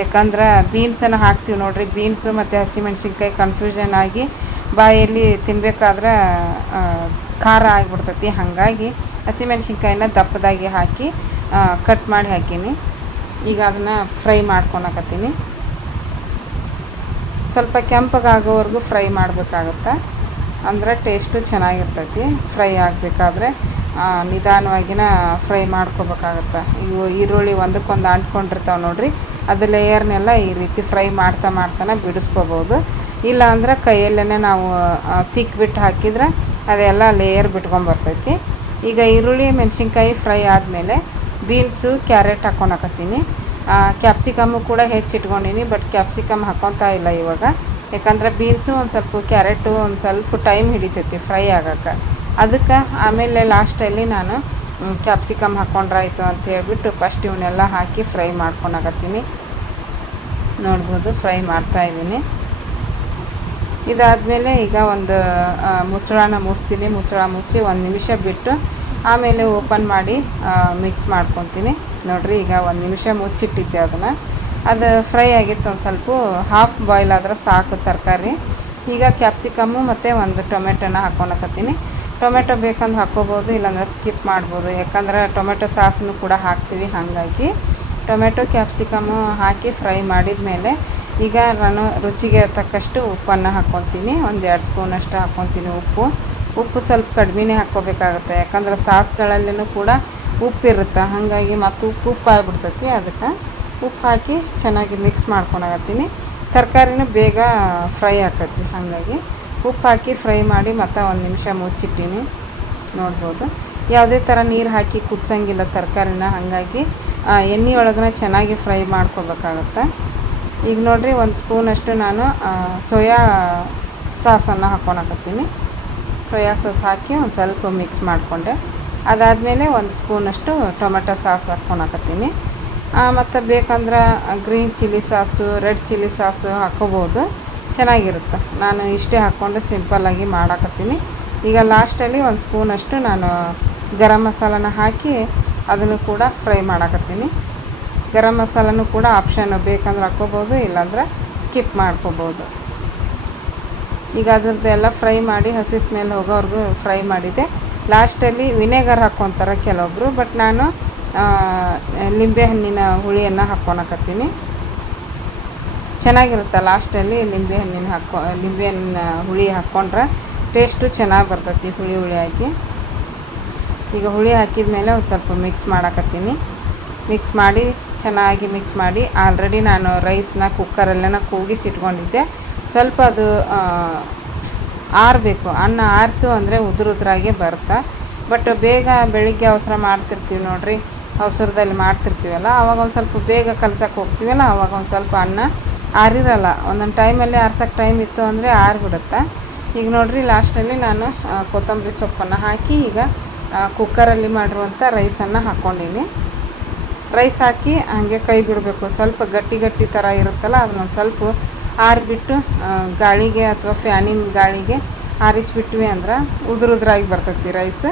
ಯಾಕಂದ್ರೆ ಬೀನ್ಸನ್ನು ಹಾಕ್ತೀವಿ ನೋಡ್ರಿ ಬೀನ್ಸು ಮತ್ತು ಹಸಿಮೆಣ್ಸಿನ್ಕಾಯಿ ಕನ್ಫ್ಯೂಷನ್ ಆಗಿ ಬಾಯಲ್ಲಿ ತಿನ್ಬೇಕಾದ್ರೆ ಖಾರ ಆಗಿಬಿಡ್ತೈತಿ ಹಾಗಾಗಿ ಹಸಿಮೆಣ್ಸಿನ್ಕಾಯಿನ ದಪ್ಪದಾಗಿ ಹಾಕಿ ಕಟ್ ಮಾಡಿ ಹಾಕೀನಿ ಈಗ ಅದನ್ನು ಫ್ರೈ ಮಾಡ್ಕೊಳಕತ್ತೀನಿ ಸ್ವಲ್ಪ ಕೆಂಪಗಾಗೋವರೆಗೂ ಫ್ರೈ ಮಾಡಬೇಕಾಗತ್ತೆ ಅಂದ್ರೆ ಟೇಸ್ಟು ಚೆನ್ನಾಗಿರ್ತೈತಿ ಫ್ರೈ ಆಗಬೇಕಾದ್ರೆ ನಿಧಾನವಾಗಿನ ಫ್ರೈ ಮಾಡ್ಕೋಬೇಕಾಗತ್ತೆ ಇವು ಈರುಳ್ಳಿ ಒಂದಕ್ಕೊಂದು ಅಂಟ್ಕೊಂಡಿರ್ತಾವೆ ನೋಡ್ರಿ ಅದು ಲೇಯರ್ನೆಲ್ಲ ಈ ರೀತಿ ಫ್ರೈ ಮಾಡ್ತಾನೆ ಬಿಡಿಸ್ಕೋಬೋದು ಇಲ್ಲ ಅಂದ್ರೆ ಕೈಯಲ್ಲೇ ನಾವು ತಿಕ್ಬಿಟ್ಟು ಹಾಕಿದ್ರೆ ಅದೆಲ್ಲ ಲೇಯರ್ ಬಿಟ್ಕೊಂಬರ್ತೈತಿ ಈಗ ಈರುಳ್ಳಿ ಮೆಣಸಿನ್ಕಾಯಿ ಫ್ರೈ ಆದಮೇಲೆ ಬೀನ್ಸು ಕ್ಯಾರೆಟ್ ಹಾಕ್ಕೊಳಕತ್ತೀನಿ ಕ್ಯಾಪ್ಸಿಕಮ್ಮು ಕೂಡ ಹೆಚ್ಚಿಟ್ಕೊಂಡಿನಿ ಬಟ್ ಕ್ಯಾಪ್ಸಿಕಮ್ ಹಾಕ್ಕೊತಾ ಇಲ್ಲ ಇವಾಗ ಯಾಕಂದ್ರೆ ಬೀನ್ಸು ಒಂದು ಸ್ವಲ್ಪ ಕ್ಯಾರೆಟು ಒಂದು ಸ್ವಲ್ಪ ಟೈಮ್ ಹಿಡಿತೈತಿ ಫ್ರೈ ಆಗೋಕ್ಕೆ ಅದಕ್ಕೆ ಆಮೇಲೆ ಲಾಸ್ಟಲ್ಲಿ ನಾನು ಕ್ಯಾಪ್ಸಿಕಮ್ ಹಾಕ್ಕೊಂಡ್ರಾಯ್ತು ಅಂತ ಹೇಳ್ಬಿಟ್ಟು ಫಸ್ಟ್ ಇವನ್ನೆಲ್ಲ ಹಾಕಿ ಫ್ರೈ ಮಾಡ್ಕೊಳಕತ್ತೀನಿ ನೋಡ್ಬೋದು ಫ್ರೈ ಮಾಡ್ತಾಯಿದ್ದೀನಿ ಇದಾದಮೇಲೆ ಈಗ ಒಂದು ಮುಚ್ಚಳನ ಮುಚ್ತೀನಿ ಮುಚ್ಚಳ ಮುಚ್ಚಿ 1 ನಿಮಿಷ ಬಿಟ್ಟು ಆಮೇಲೆ ಓಪನ್ ಮಾಡಿ ಮಿಕ್ಸ್ ಮಾಡ್ಕೊತೀನಿ ನೋಡಿರಿ ಈಗ 1 ನಿಮಿಷ ಮುಚ್ಚಿಟ್ಟಿದ್ದೆ ಅದನ್ನು ಅದು ಫ್ರೈ ಆಗಿತ್ತು ಒಂದು ಸ್ವಲ್ಪ ಹಾಫ್ ಬಾಯ್ಲ್ ಆದ್ರೆ ಸಾಕು ತರಕಾರಿ ಈಗ ಕ್ಯಾಪ್ಸಿಕಮ್ಮು ಮತ್ತು ಒಂದು ಟೊಮೆಟೊನ ಹಾಕ್ಕೊಳಕತ್ತೀನಿ ಟೊಮೆಟೊ ಬೇಕಂದ್ರೆ ಹಾಕ್ಕೋಬೋದು ಇಲ್ಲಾಂದ್ರೆ ಸ್ಕಿಪ್ ಮಾಡ್ಬೋದು ಯಾಕಂದ್ರೆ ಟೊಮೆಟೊ ಸಾಸನ್ನು ಕೂಡ ಹಾಕ್ತೀವಿ ಹಾಗಾಗಿ ಟೊಮೆಟೊ ಕ್ಯಾಪ್ಸಿಕಮ್ಮು ಹಾಕಿ ಫ್ರೈ ಮಾಡಿದ ಮೇಲೆ ಈಗ ನಾನು ರುಚಿಗೆ ತಕ್ಕಷ್ಟು ಉಪ್ಪನ್ನು ಹಾಕ್ಕೊತೀನಿ ಒಂದು 2 ಸ್ಪೂನಷ್ಟು ಹಾಕ್ಕೊತೀನಿ ಉಪ್ಪು ಸ್ವಲ್ಪ ಕಡಿಮೆನೇ ಹಾಕ್ಕೋಬೇಕಾಗುತ್ತೆ ಯಾಕಂದ್ರೆ ಸಾಸ್ಗಳಲ್ಲೂ ಕೂಡ ಉಪ್ಪಿರುತ್ತೆ ಹಾಗಾಗಿ ಮತ್ತು ಉಪ್ಪು ಆಗಿಬಿಡ್ತೈತಿ ಅದಕ್ಕೆ ಉಪ್ಪು ಹಾಕಿ ಚೆನ್ನಾಗಿ ಮಿಕ್ಸ್ ಮಾಡ್ಕೊಳಕತ್ತೀನಿ ತರಕಾರಿನೂ ಬೇಗ ಫ್ರೈ ಆಕತಿ ಹಾಗಾಗಿ ಉಪ್ಪು ಹಾಕಿ ಫ್ರೈ ಮಾಡಿ ಮತ್ತು 1 ನಿಮಿಷ ಮುಚ್ಚಿಟ್ಟೀನಿ ನೋಡ್ಬೋದು ಯಾವುದೇ ಥರ ನೀರು ಹಾಕಿ ಕುದಿಸಂಗಿಲ್ಲ ತರಕಾರಿನ ಹಾಗಾಗಿ ಎಣ್ಣೆ ಒಳಗನೆ ಚೆನ್ನಾಗಿ ಫ್ರೈ ಮಾಡ್ಕೋಬೇಕಾಗತ್ತೆ ಈಗ ನೋಡಿರಿ 1 ಸ್ಪೂನಷ್ಟು ನಾನು ಸೋಯಾ ಸಾಸನ್ನು ಹಾಕ್ಕೊಳಕತ್ತೀನಿ. ಸೋಯಾ ಸಾಸ್ ಹಾಕಿ ಒಂದು ಸ್ವಲ್ಪ ಮಿಕ್ಸ್ ಮಾಡಿಕೊಂಡೆ. ಅದಾದಮೇಲೆ ಒಂದು ಸ್ಪೂನಷ್ಟು ಟೊಮೆಟೊ ಸಾಸ್ ಹಾಕ್ಕೊಳಕತ್ತೀನಿ. ಮತ್ತು ಬೇಕಂದ್ರೆ green chilli sauce, red chilli sauce ಹಾಕ್ಕೋಬೋದು, ಚೆನ್ನಾಗಿರುತ್ತೆ. ನಾನು ಇಷ್ಟೇ ಹಾಕ್ಕೊಂಡು ಸಿಂಪಲ್ಲಾಗಿ ಮಾಡಾಕತ್ತೀನಿ. ಈಗ ಲಾಸ್ಟಲ್ಲಿ ಒಂದು ಸ್ಪೂನಷ್ಟು ನಾನು ಗರಂ ಮಸಾಲನ ಹಾಕಿ ಅದನ್ನು ಕೂಡ ಫ್ರೈ ಮಾಡಾಕತ್ತೀನಿ. ಗರಂ ಮಸಾಲನೂ ಕೂಡ ಆಪ್ಷನ್, ಬೇಕಂದ್ರೆ ಹಾಕ್ಕೋಬೋದು, ಇಲ್ಲಾಂದ್ರೆ ಸ್ಕಿಪ್ ಮಾಡ್ಕೋಬೋದು. ಈಗ ಅದ್ರದ್ದೆಲ್ಲ ಫ್ರೈ ಮಾಡಿ ಹಸಿ ಸ್ಮೆಲ್ ಹೋಗೋವರೆಗೂ ಫ್ರೈ ಮಾಡಿದೆ. ಲಾಸ್ಟಲ್ಲಿ ವಿನೆಗರ್ ಹಾಕ್ಕೊತಾರೆ ಕೆಲವೊಬ್ಬರು, ಬಟ್ ನಾನು ಲಿಂಬೆಹಣ್ಣಿನ ಹುಳಿಯನ್ನು ಹಾಕ್ಕೊಳಕತ್ತೀನಿ. ಚೆನ್ನಾಗಿರುತ್ತೆ. ಲಾಸ್ಟಲ್ಲಿ ಲಿಂಬೆಹಣ್ಣಿನ ಹುಳಿ ಹಾಕ್ಕೊಂಡ್ರೆ ಟೇಸ್ಟು ಚೆನ್ನಾಗಿ ಬರ್ತೈತಿ, ಹುಳಿ ಹಾಕಿ. ಈಗ ಹುಳಿ ಹಾಕಿದ ಮೇಲೆ ಒಂದು ಸ್ವಲ್ಪ ಮಿಕ್ಸ್ ಮಾಡಾಕತ್ತೀನಿ. ಚೆನ್ನಾಗಿ ಮಿಕ್ಸ್ ಮಾಡಿ ಆಲ್ರೆಡಿ ನಾನು ರೈಸ್ನ ಕುಕ್ಕರಲ್ಲೆನ ಕೂಗಿಸಿಟ್ಕೊಂಡಿದ್ದೆ. ಸ್ವಲ್ಪ ಅದು ಆರಬೇಕು. ಅನ್ನ ಆರಿತು ಅಂದರೆ ಉದುರಾಗೆ ಬರುತ್ತೆ. ಬಟ್ ಬೇಗ ಬೆಳಿಗ್ಗೆ ಅವಸರ ಮಾಡ್ತಿರ್ತೀವಿ ನೋಡಿರಿ, ಅವಸರದಲ್ಲಿ ಮಾಡ್ತಿರ್ತೀವಲ್ಲ, ಆವಾಗ ಒಂದು ಸ್ವಲ್ಪ ಬೇಗ ಕಲ್ಸಕ್ಕೆ ಹೋಗ್ತೀವಲ್ಲ, ಆವಾಗ ಒಂದು ಸ್ವಲ್ಪ ಅನ್ನ ಆರಿರಲ್ಲ. ಒಂದೊಂದು ಟೈಮಲ್ಲಿ ಆರ್ಸೋಕ್ಕೆ ಟೈಮ್ ಇತ್ತು ಅಂದರೆ ಆರಿಬಿಡುತ್ತೆ. ಈಗ ನೋಡಿರಿ ಲಾಸ್ಟಲ್ಲಿ ನಾನು ಕೊತ್ತಂಬರಿ ಸೊಪ್ಪನ್ನು ಹಾಕಿ ಈಗ ಕುಕ್ಕರಲ್ಲಿ ಮಾಡಿರುವಂಥ ರೈಸನ್ನು ಹಾಕ್ಕೊಂಡೀನಿ. ರೈಸ್ ಹಾಕಿ ಹಾಗೆ ಕೈ ಬಿಡಬೇಕು. ಸ್ವಲ್ಪ ಗಟ್ಟಿ ಥರ ಇರುತ್ತಲ್ಲ, ಅದನ್ನೊಂದು ಸ್ವಲ್ಪ ಆರಿಬಿಟ್ಟು ಗಾಳಿಗೆ ಅಥವಾ ಫ್ಯಾನಿನ ಗಾಳಿಗೆ ಆರಿಸ್ಬಿಟ್ವಿ ಅಂದ್ರೆ ಉದುರಾಗಿ ಬರ್ತೈತಿ ರೈಸ್.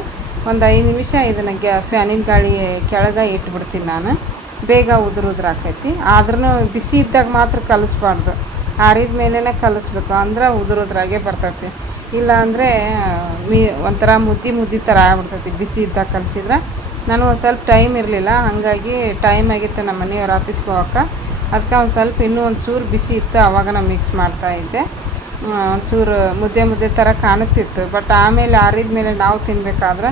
ಒಂದು 5 ನಿಮಿಷ ಇದನ್ನು ಫ್ಯಾನಿನ ಗಾಳಿ ಕೆಳಗೆ ಇಟ್ಬಿಡ್ತೀನಿ ನಾನು, ಬೇಗ ಉದುರಾಕೈತಿ. ಆದ್ರೂ ಬಿಸಿ ಇದ್ದಾಗ ಮಾತ್ರ ಕಲಿಸ್ಬಾರ್ದು, ಆರಿದ ಮೇಲೇ ಕಲಿಸ್ಬೇಕು, ಅಂದ್ರೆ ಉದುರಾಗೆ ಬರ್ತೈತಿ. ಇಲ್ಲ ಅಂದರೆ ಒಂಥರ ಮುದ್ದೆ ಥರ ಆಗ್ಬಿಡ್ತೈತಿ ಬಿಸಿ ಇದ್ದಾಗ ಕಲಿಸಿದ್ರೆ. ನಾನು ಒಂದು ಸ್ವಲ್ಪ ಟೈಮ್ ಇರಲಿಲ್ಲ, ಹಾಗಾಗಿ ಟೈಮ್ ಆಗಿತ್ತು ನಮ್ಮ ಮನೆಯವ್ರ ಆಫೀಸ್ಗೆ ಹೋಗೋಕೆ. ಅದಕ್ಕೆ ಒಂದು ಸ್ವಲ್ಪ ಇನ್ನೂ ಒಂಚೂರು ಬಿಸಿ ಇತ್ತು, ಆವಾಗ ನಾನು ಮಿಕ್ಸ್ ಮಾಡ್ತಾಯಿದ್ದೆ. ಒಂಚೂರು ಮುದ್ದೆ ಥರ ಕಾಣಿಸ್ತಿತ್ತು. ಬಟ್ ಆಮೇಲೆ ಆರಿದ ಮೇಲೆ ನಾವು ತಿನ್ನಬೇಕಾದ್ರೆ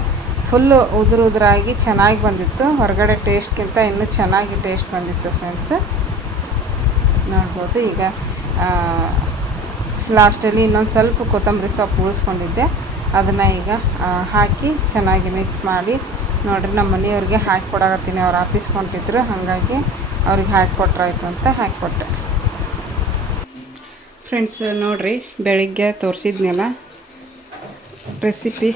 ಫುಲ್ಲು ಉದುರಾಗಿ ಚೆನ್ನಾಗಿ ಬಂದಿತ್ತು. ಹೊರಗಡೆ ಟೇಸ್ಟ್ಗಿಂತ ಇನ್ನೂ ಚೆನ್ನಾಗಿ ಟೇಸ್ಟ್ ಬಂದಿತ್ತು ಫ್ರೆಂಡ್ಸ್, ನೋಡ್ಬೋದು. ಈಗ ಲಾಸ್ಟಲ್ಲಿ ಇನ್ನೊಂದು ಸ್ವಲ್ಪ ಕೊತ್ತಂಬರಿ ಸೊಪ್ಪು ಉಳಿಸ್ಕೊಂಡಿದ್ದೆ, ಅದನ್ನು ಈಗ ಹಾಕಿ ಚೆನ್ನಾಗಿ ಮಿಕ್ಸ್ ಮಾಡಿ ನೋಡಿರಿ ನಮ್ಮ ಮನೆಯವ್ರಿಗೆ ಹಾಕಿ ಕೊಡಾಕತ್ತೀನಿ. ಅವ್ರು ಆಫೀಸ್ಗೆ ಹೊಂಟಿದ್ರು, ಹಾಗಾಗಿ ಅವ್ರಿಗೆ ಹಾಕಿ ಕೊಟ್ರಾಯ್ತು ಅಂತ ಹಾಕಿಕೊಟ್ಟೆ. ಫ್ರೆಂಡ್ಸ್ ನೋಡಿರಿ, ಬೆಳಿಗ್ಗೆ ತೋರಿಸಿದ್ನೆಲ್ಲ ರೆಸಿಪಿ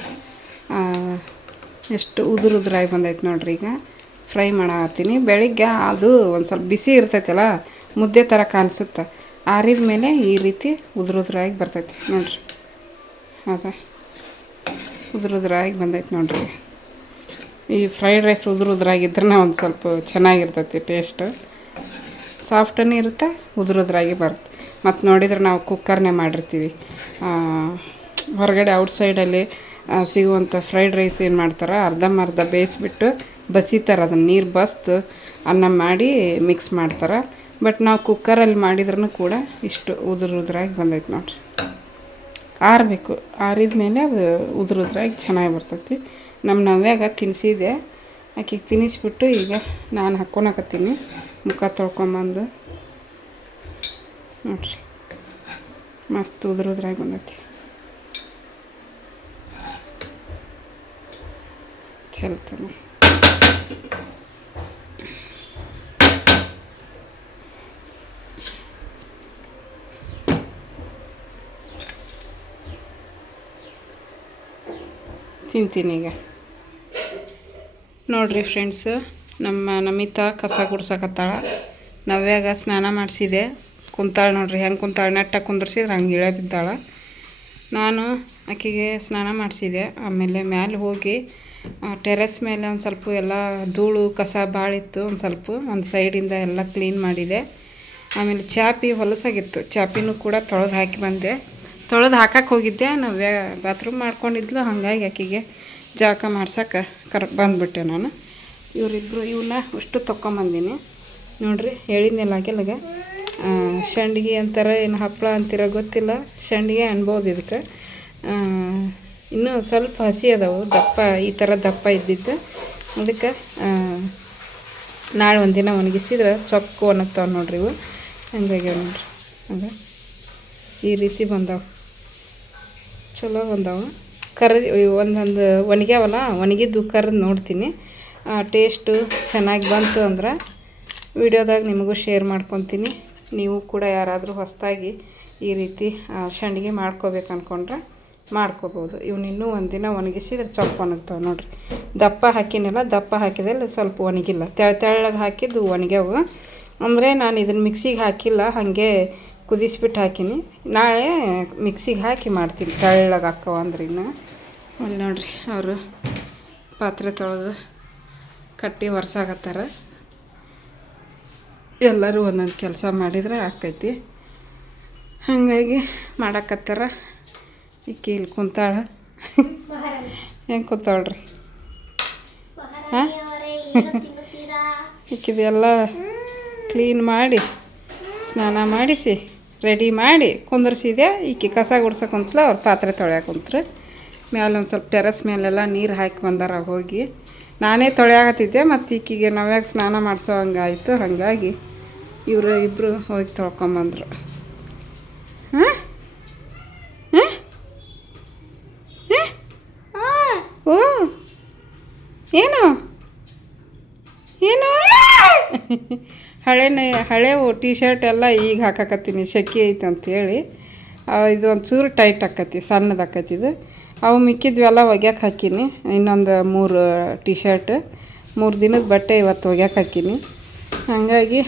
ಎಷ್ಟು ಉದುರಾಗಿ ಬಂದೈತೆ ನೋಡಿರಿ. ಈಗ ಫ್ರೈ ಮಾಡತ್ತೀನಿ. ಬೆಳಿಗ್ಗೆ ಅದು ಒಂದು ಸ್ವಲ್ಪ ಬಿಸಿ ಇರ್ತೈತಲ್ಲ, ಮುದ್ದೆ ಥರ ಕಾಣಿಸುತ್ತೆ. ಆರಿದ ಮೇಲೆ ಈ ರೀತಿ ಉದುರಾಗಿ ಬರ್ತೈತಿ ನೋಡಿರಿ. ಹೌದಾ, ಉದುರಾಗಿ ಬಂದೈತೆ ನೋಡಿರಿ. ಈ ಫ್ರೈಡ್ ರೈಸ್ ಉದುರಾಗಿದ್ರೆ ಒಂದು ಸ್ವಲ್ಪ ಚೆನ್ನಾಗಿರ್ತೈತಿ ಟೇಸ್ಟ್. ಸಾಫ್ಟೂ ಇರುತ್ತೆ, ಉದುರಾಗಿ ಬರುತ್ತೆ. ಮತ್ತು ನೋಡಿದ್ರೆ ನಾವು ಕುಕ್ಕರ್ನೇ ಮಾಡಿರ್ತೀವಿ. ಹೊರಗಡೆ ಔಟ್ಸೈಡಲ್ಲಿ ಸಿಗುವಂಥ ಫ್ರೈಡ್ ರೈಸ್ ಏನು ಮಾಡ್ತಾರೆ, ಅರ್ಧಂಬರ್ಧ ಬೇಯಿಸ್ಬಿಟ್ಟು ಬಸಿತಾರೆ, ಅದನ್ನು ನೀರು ಬಸ್ದು ಅನ್ನ ಮಾಡಿ ಮಿಕ್ಸ್ ಮಾಡ್ತಾರೆ. ಬಟ್ ನಾವು ಕುಕ್ಕರಲ್ಲಿ ಮಾಡಿದ್ರೂ ಕೂಡ ಇಷ್ಟು ಉದುರಾಗಿ ಬಂದೈತೆ ನೋಡಿರಿ. ಆರಬೇಕು, ಆರಿದ ಮೇಲೆ ಅದು ಉದುರಾಗಿ ಚೆನ್ನಾಗಿ ಬರ್ತೈತಿ. ನಮ್ಮ ನವ್ಯಾಗ ತಿನ್ನಿಸಿದೆ, ಆಕೆಗೆ ತಿನ್ನಿಸ್ಬಿಟ್ಟು ಈಗ ನಾನು ಹಾಕ್ಕೊಳಕತ್ತೀನಿ. ಮುಖ ತೊಳ್ಕೊಂಬಂದು ನೋಡಿರಿ, ಮಸ್ತ್ ಉದುರಾಗಿ ಬಂದೈತಿ. ಚಲ್ತಮ್ಮ ತಿಂತೀನಿ ಈಗ. ನೋಡಿರಿ ಫ್ರೆಂಡ್ಸು, ನಮ್ಮ ನಮಿತಾ ಕಸ ಗುಡ್ಸಕತ್ತಾಳ. ನವ್ಯಾಗ ಸ್ನಾನ ಮಾಡಿಸಿದೆ, ಕುಂತಾಳೆ ನೋಡಿರಿ. ಹೆಂಗೆ ಕುಂತಾಳೆ, ನೆಟ್ಟಾಗಿ ಕುಂದ್ರಿಸಿದ್ರೆ ಹಂಗೆ ಇಳೆ ಬಿದ್ದಾಳೆ. ನಾನು ಆಕೆಗೆ ಸ್ನಾನ ಮಾಡಿಸಿದೆ. ಆಮೇಲೆ ಮೇಲೆ ಹೋಗಿ ಟೆರೆಸ್ ಮೇಲೆ ಒಂದು ಸ್ವಲ್ಪ ಎಲ್ಲ ಧೂಳು ಕಸ ಭಾಳಿತ್ತು, ಒಂದು ಸೈಡಿಂದ ಎಲ್ಲ ಕ್ಲೀನ್ ಮಾಡಿದೆ. ಆಮೇಲೆ ಚಾಪಿ ಹೊಲಸಾಗಿತ್ತು, ಚಾಪಿನೂ ಕೂಡ ತೊಳೆದು ಹಾಕಿ ಬಂದೆ. ತೊಳೆದು ಹಾಕಕ್ಕೆ ಹೋಗಿದ್ದೆ, ನವ್ಯ ಬಾತ್ರೂಮ್ ಮಾಡ್ಕೊಂಡಿದ್ಲು, ಹಾಗಾಗಿ ಆಕೆಗೆ ಜಳಕ ಮಾಡ್ಸೋಕೆ ಬಂದುಬಿಟ್ಟೆ ನಾನು. ಇವನ್ನ ಅಷ್ಟು ತೊಗೊಂಬಂದೀನಿ ನೋಡಿರಿ. ಹೇಳಿದ್ನೆಲ್ಲ ಆಗೆಲ್ಗೆ ಸಂಡಿಗೆ ಅಂತಾರೆ, ಏನು ಹಪ್ಪಳ ಅಂತೀರ ಗೊತ್ತಿಲ್ಲ, ಸಂಡಿಗೆ ಅನ್ಬೋದು ಇದಕ್ಕೆ. ಇನ್ನೂ ಸ್ವಲ್ಪ ಹಸಿ ಅದಾವು, ದಪ್ಪ ಈ ಥರ ದಪ್ಪ ಇದ್ದಿತ್ತು. ಅದಕ್ಕೆ ನಾಳೆ ಒಂದಿನ ಒಣಗಿಸಿದ್ರೆ ಚೊಕ್ಕು ಒಣಗ್ತಾವೆ ನೋಡ್ರಿ. ಇವು ಹಂಗಾಗ್ಯಾವ ನೋಡ್ರಿ. ಅದು ಈ ರೀತಿ ಬಂದಾವೆ, ಚಲೋ ಬಂದಾವೆ. ಒಂದೊಂದು ಒಣಗ್ಯಾವಲ್ಲ, ಒಣಗಿದ್ದು ಕರೆದು ನೋಡ್ತೀನಿ. ಟೇಸ್ಟು ಚೆನ್ನಾಗಿ ಬಂತು ಅಂದ್ರೆ ವಿಡಿಯೋದಾಗ ನಿಮಗೂ ಶೇರ್ ಮಾಡ್ಕೊತೀನಿ. ನೀವು ಕೂಡ ಯಾರಾದರೂ ಹೊಸದಾಗಿ ಈ ರೀತಿ ಸಂಡಿಗೆ ಮಾಡ್ಕೋಬೇಕು ಅಂದ್ಕೊಂಡ್ರೆ ಮಾಡ್ಕೋಬೋದು. ಇವನ್ನ ಇನ್ನೂ ಒಂದಿನ ಒಣಗಿಸಿದ್ರೆ ಸ್ವಲ್ಪ ಒಣಗ್ತಾವೆ ನೋಡಿರಿ. ದಪ್ಪ ಹಾಕಿನಲ್ಲ, ದಪ್ಪ ಹಾಕಿದಲ್ಲಿ ಸ್ವಲ್ಪ ಒಣಗಿಲ್ಲ, ತೆಳ್ಳಗೆ ಹಾಕಿದ್ದು ಒಣಗ್ಯಾವು. ಅಂದರೆ ನಾನು ಇದನ್ನು ಮಿಕ್ಸಿಗೆ ಹಾಕಿಲ್ಲ, ಹಾಗೆ ಕುದಿಸ್ಬಿಟ್ಟು ಹಾಕೀನಿ. ನಾಳೆ ಮಿಕ್ಸಿಗೆ ಹಾಕಿ ಮಾಡ್ತೀನಿ, ತೆಳ್ಳಗೆ ಹಾಕವ ಅಂದ್ರೆ. ಇನ್ನು ಅಲ್ಲಿ ನೋಡಿರಿ ಅವರು ಪಾತ್ರೆ ತೊಳೆದು ಕಟ್ಟಿ ಒರೆಸಾಕತ್ತಾರ. ಎಲ್ಲರೂ ಒಂದೊಂದು ಕೆಲಸ ಮಾಡಿದ್ರೆ ಆಕೈತಿ. ಹಾಗಾಗಿ ಮಾಡಾಕತ್ತಾರ. ಈಕಿ ಇಲ್ಲಿ ಕುಂತಾಳ. ಹೆಂಗೆ ಕುಂತಾಳ್ರಿ? ಹಾಂ, ಈಕಿದೆಲ್ಲ ಕ್ಲೀನ್ ಮಾಡಿ ಸ್ನಾನ ಮಾಡಿಸಿ ರೆಡಿ ಮಾಡಿ ಕುಂದರ್ಸಿದೆ. ಈಕಿ ಕಸ ಗುಡ್ಸಕ್ಕೆ ಕುಂತ್ಲ, ಅವ್ರು ಪಾತ್ರೆ ತೊಳ್ಯಾಕೆ ಕುಂತ್ರು. ಮ್ಯಾಲೆ ಒಂದು ಸ್ವಲ್ಪ ಟೆರಸ್ ಮೇಲೆಲ್ಲ ನೀರು ಹಾಕಿ ಬಂದಾರ ಹೋಗಿ. ನಾನೇ ತೊಳ್ಯಾಕತ್ತಿದ್ದೆ, ಮತ್ತು ಈಕಿಗೆ ನಾವ್ಯಾಗ ಸ್ನಾನ ಮಾಡಿಸೋ ಹಂಗಾಯಿತು. ಹಾಗಾಗಿ ಇವರು ಇಬ್ಬರು ಹೋಗಿ ತೊಳ್ಕೊಂಬಂದರು. ಹಾಂ ಓ ಏನು ಏನು ಹಳೆವು ಟೀ ಶರ್ಟ್ ಎಲ್ಲ ಈಗ ಹಾಕಾಕತ್ತೀನಿ, ಸೆಕೆ ಐತೆ ಅಂಥೇಳಿ. ಇದು ಒಂದು ಚೂರು ಟೈಟ್ ಆಕತಿ, ಸಣ್ಣದು ಆಕತಿ. ಇದು ಅವು ಮಿಕ್ಕಿದ್ವೆಲ್ಲ ಒಗ್ಯಾಕೆ ಹಾಕೀನಿ. ಇನ್ನೊಂದು 3 ಟೀ ಶರ್ಟ್, 3 ದಿನದ ಬಟ್ಟೆ ಇವತ್ತು ಒಗ್ಯಾಕೆ ಹಾಕೀನಿ. ಹಾಗಾಗಿ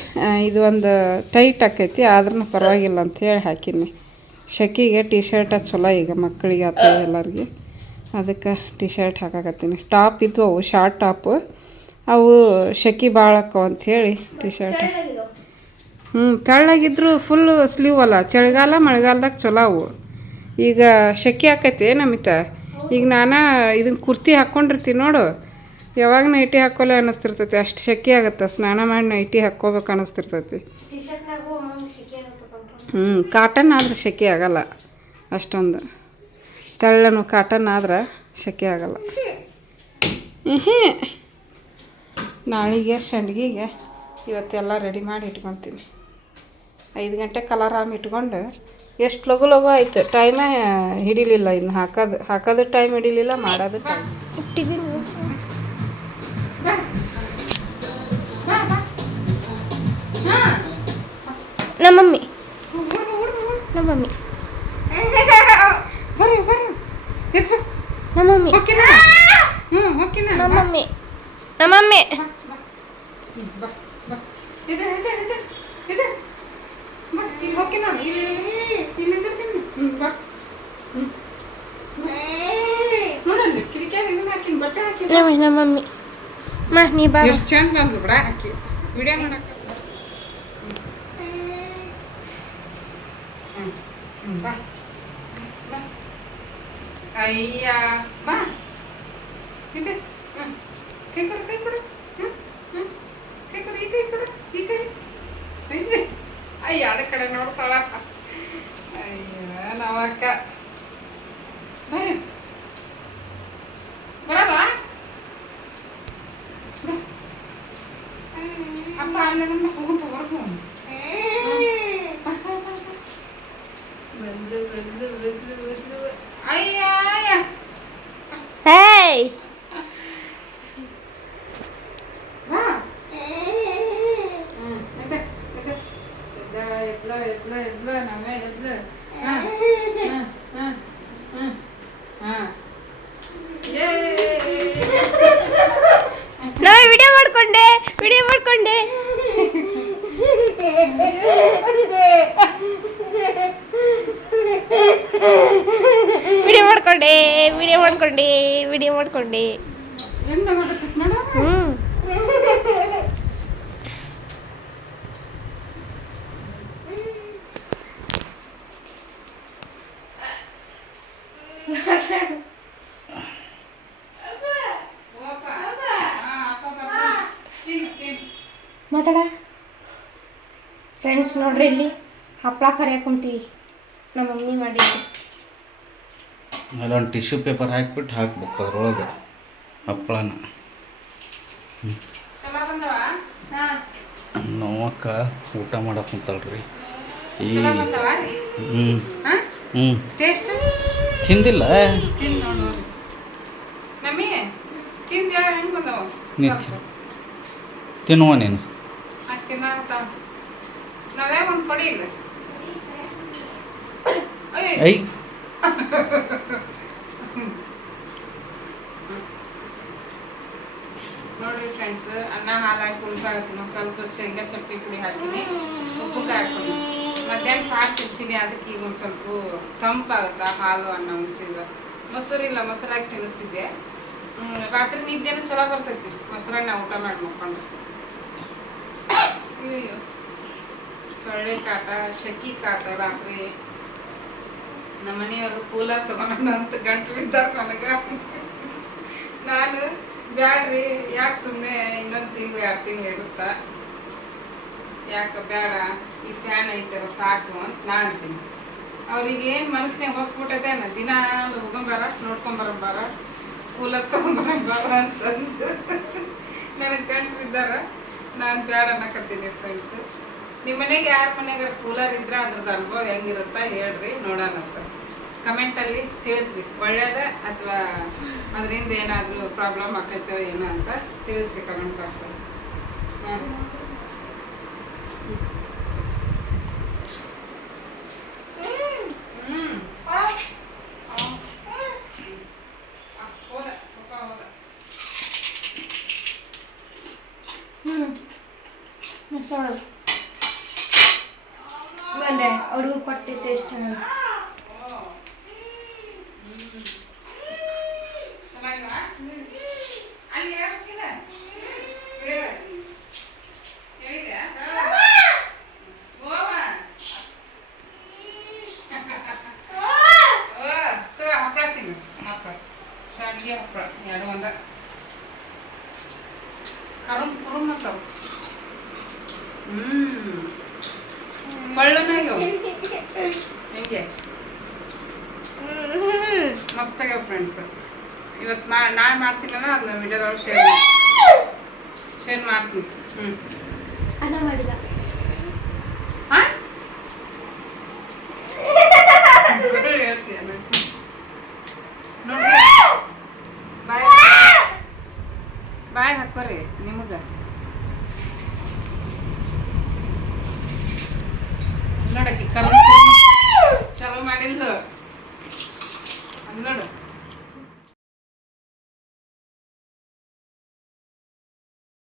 ಇದು ಒಂದು ಟೈಟ್ ಆಕೈತಿ, ಆದ್ರೂ ಪರವಾಗಿಲ್ಲ ಅಂಥೇಳಿ ಹಾಕೀನಿ. ಸೆಕೆಗೆ ಟೀ ಶರ್ಟ ಚಲೋ ಈಗ ಮಕ್ಕಳಿಗೆ ಆತ ಎಲ್ಲರಿಗೆ. ಅದಕ್ಕೆ ಟೀ ಶರ್ಟ್ ಹಾಕಾಕತ್ತೀನಿ. ಟಾಪ್ ಇದ್ವು, ಅವು ಶಾರ್ಟ್ ಟಾಪು, ಅವು ಸೆಕೆ ಭಾಳ ಆಕ್ಕವು ಅಂಥೇಳಿ ಟೀ ಶರ್ಟ್. ತೆಳ್ಳಗಿದ್ರು ಫುಲ್ ಸ್ಲೀವ್ ಅಲ್ಲ, ಚಳಿಗಾಲ ಮಳೆಗಾಲದಾಗ ಚಲೋ ಅವು. ಈಗ ಸೆಕೆ ಆಕೈತಿ ನಮಿತ. ಈಗ ನಾನು ಇದನ್ನು ಕುರ್ತಿ ಹಾಕ್ಕೊಂಡಿರ್ತೀನಿ ನೋಡು, ಯಾವಾಗ ನೈಟಿ ಹಾಕ್ಕೊಲ್ಲ ಅನ್ನಿಸ್ತಿರ್ತೈತಿ, ಅಷ್ಟು ಸೆಕೆ ಆಗುತ್ತೆ. ಸ್ನಾನ ಮಾಡಿ ನೈಟಿ ಹಾಕ್ಕೋಬೇಕು ಅನ್ನಿಸ್ತಿರ್ತೈತಿ. ಕಾಟನ್ ಆದ್ರೆ ಸೆಕೆ ಆಗಲ್ಲ ಅಷ್ಟೊಂದು. ತೆಳ್ಳನು ಕಾಟನ್ ಆದ್ರೆ ಸೆಕೆ ಆಗಲ್ಲ. ನಾಳೆಗೆ ಸಂಡ್ಗಿಗೆ ಇವತ್ತೆಲ್ಲ ರೆಡಿ ಮಾಡಿ ಇಟ್ಕೊತೀನಿ. 5 ಗಂಟೆಗೆ ಅಲಾರಾಮ್ ಇಟ್ಕೊಂಡು ಎಷ್ಟು ಲಘು ಆಯ್ತು, ಟೈಮೇ ಹಿಡಿಲಿಲ್ಲ. ಇನ್ನು ಹಾಕೋದು ಟೈಮ್ ಹಿಡಿಲಿಲ್ಲ, ಮಾಡೋದು ಟೈಮ್. ನಮ್ಮ ಮಮ್ಮಿ ನೀ ಬಾ. ಎಷ್ಟು ಚಂದ ಬಂದ್ಲು ಬಿಡ ಹಾಕಿ ವಿಡಿಯೋ ಮಾಡಕ್ಕೆ. ಬಾ ಬಾ ಅಯ್ಯ ಬಾ. ಇದೆ ಕೈ ಕೊಡು, ಕೈ ಕೊಡು, ಕೈ ಕೊಡು, ಈ ಕೈ ಕೊಡು, ಈ ಕೈ. ಅಯ್ಯ ಅಡ ಕಡೆ ನೋಡ್ತಾಳ. ಅಯ್ಯ ನಾವಕ್ಕ ಬರ್ರಿ ಬರಲ್ಲ ಅಪ್ಪ ಅಲ್ಲ ನಮ್ಮ ಹೋಗಪ್ಪ ಹೊರಗು. ಅಯ್ಯ ಹೇಯ್ ಎದ್ಲ ನಾವೇ ಎದ್ಲ. ನಾವೇ ವಿಡಿಯೋ ಮಾಡ್ಕೊಂಡೆ ವಿಡಿಯೋ ಮಾಡ್ಕೊಂಡೆ ಮಾತಾಡ. ಫ್ರೆಂಡ್ಸ್ ನೋಡ್ರಿ, ಇಲ್ಲಿ ಹಪ್ಪಳ ಕರಿಯಾಕ ಕುಂತೀವಿ. ನಮ್ಮ ಮಮ್ಮಿ ಮಾಡಿದ್ವಿ. ಅಲ್ಲೊಂದು ಟಿಶ್ಯೂ ಪೇಪರ್ ಹಾಕ್ಬಿಟ್ಟು ಹಾಕ್ಬೇಕು ಅದ್ರೊಳಗೆ ಹಪ್ಪಳನ. ನೋವಕ್ಕ ಊಟ ಮಾಡಕ್ಕೆ ಕುಂತಲ್ರಿ. ತಿಂದಿಲ್ಲ. ತಿನ್ನುವ ನೀನು. ನಾವೇ ಒಂದು ಕೊಡಿ ಇಲ್ಲ ಐ ನೋಡ್ರಿ ಫ್ರೆಂಡ್ಸ್, ಅನ್ನ ಹಾಲು ಹಾಕಿ ಕುಣ್ಸಾಕತ್ತೀನಿ. ಒಂದು ಸ್ವಲ್ಪ ಶೇಂಗಾ ಚಟ್ನಿ ಪುಡಿ ಹಾಕಿನಿ, ಉಪ್ಪು ಹಾಕ್ತೀನಿ. ಮಧ್ಯಾಹ್ನ ಸಾರು ತಿನ್ಸಿನಿ, ಅದಕ್ಕೆ ಈಗ ಒಂದು ಸ್ವಲ್ಪ ತಂಪಾಗುತ್ತಾ ಹಾಲು ಅನ್ನ ಉಣಿಸಿದ್ರೆ. ಮೊಸರು ಇಲ್ಲ, ಮೊಸರು ಹಾಕಿ ತಿನ್ನಿಸ್ತಿದ್ದೆ. ರಾತ್ರಿ ನಿದ್ದೆನೂ ಚಲೋ ಬರ್ತೈತಿ ಮೊಸರನ್ನ ಊಟ ಮಾಡಿ ಮುಕ್ಕೊಂಡು. ಅಯ್ಯೋ ಸೊಳ್ಳೆ ಕಾಟ, ಶೆಕಿ ಕಾಟ ರಾತ್ರಿ. ನಮ್ಮ ಮನೆಯವರು ಕೂಲರ್ ತಗೊಂಡ ಅಂತ ಗಂಟು ಬಿದ್ದಾರೆ ನನಗೆ. ನಾನು ಬ್ಯಾಡ್ರಿ, ಯಾಕೆ ಸುಮ್ಮನೆ ಇನ್ನೊಂದು ತಿಂಗಳು 2 ತಿಂಗಳು ಇರುತ್ತಾ, ಯಾಕೆ ಬೇಡ, ಈ ಫ್ಯಾನ್ ಐತಲ್ಲ ಸಾಕು ಅಂತ ನಾನು ಅಂತೀನಿ. ಅವ್ರಿಗೆ ಏನು ಮನಸ್ಸಿನಾಗ ಹೋಗ್ಬಿಟ್ಟದೇನ, ದಿನ ಹೋಗೊಂಬಾರ ನೋಡ್ಕೊಂಬರಂಬಾರ, ಕೂಲರ್ ತೊಗೊಂಬರಂಬಾರ ಅಂತಂದು ನನಗೆ ಗಂಟು ಬಿದ್ದಾರ. ನಾನು ಬೇಡ ಅನ್ನಕತ್ತೀನಿ ಫ್ರೆಂಡ್ಸ್. ನಿಮ್ಮ ಮನೆಗೆ ಯಾರ ಮನೆಯಾಗ ಕೂಲರ್ ಇದ್ರೆ ಅದ್ರದ್ದು ಅನುಭವ ಹೆಂಗಿರುತ್ತಾ ಹೇಳ್ರಿ, ನೋಡೋಣಂತ. ಕಮೆಂಟಲ್ಲಿ ತಿಳಿಸ್ರಿ, ಒಳ್ಳೇದ ಅಥವಾ ಅದರಿಂದ ಏನಾದರೂ ಪ್ರಾಬ್ಲಮ್ ಆಕೈತೋ ಏನೋ ಅಂತ ತಿಳಿಸ್ರಿ ಕಮೆಂಟ್ ಬಾಕ್ಸಲ್ಲಿ. ಮಸಾಲೆ ಬಂದ್ರೆ ಅವ್ರಿಗೂ ಕೊಟ್ಟಿತ್ತು ಎಷ್ಟು ಹಪ್ಪಳ ತಿನ್ನು, ಹಪ್ಪಳ ಶಾವಿಗೆ ಹಪ್ಪಳ 2 ಒಂದ ಕರುಮ್ ಮತ್ತವು ಮಳ್ಳನಾಗ್ಯವು ಹೆಂಗೆ ಮಸ್ತಾಗ್ಯಾವ ಫ್ರೆಂಡ್ಸ್. ಇವತ್ತು ನಾನು ಮಾಡ್ತೀನಲ್ಲ, ಅದನ್ನ ವಿಡಿಯೋದೊಳಗೆ ಶೇರ್ ಮಾಡ್ತೀನಿ. ಅನ್ನ ಮಾಡಿಲ್ಲ ಹಾಂ ಹೇಳ್ತೀಯ ನೋಡ್ರಿ, ಬಾಯ್ ಹಾಕೋರಿ ನಿಮಗೆ. ನೋಡಕ್ಕೆ ಚಲೋ ಮಾಡಿಲ್ಲ ನೋಡು.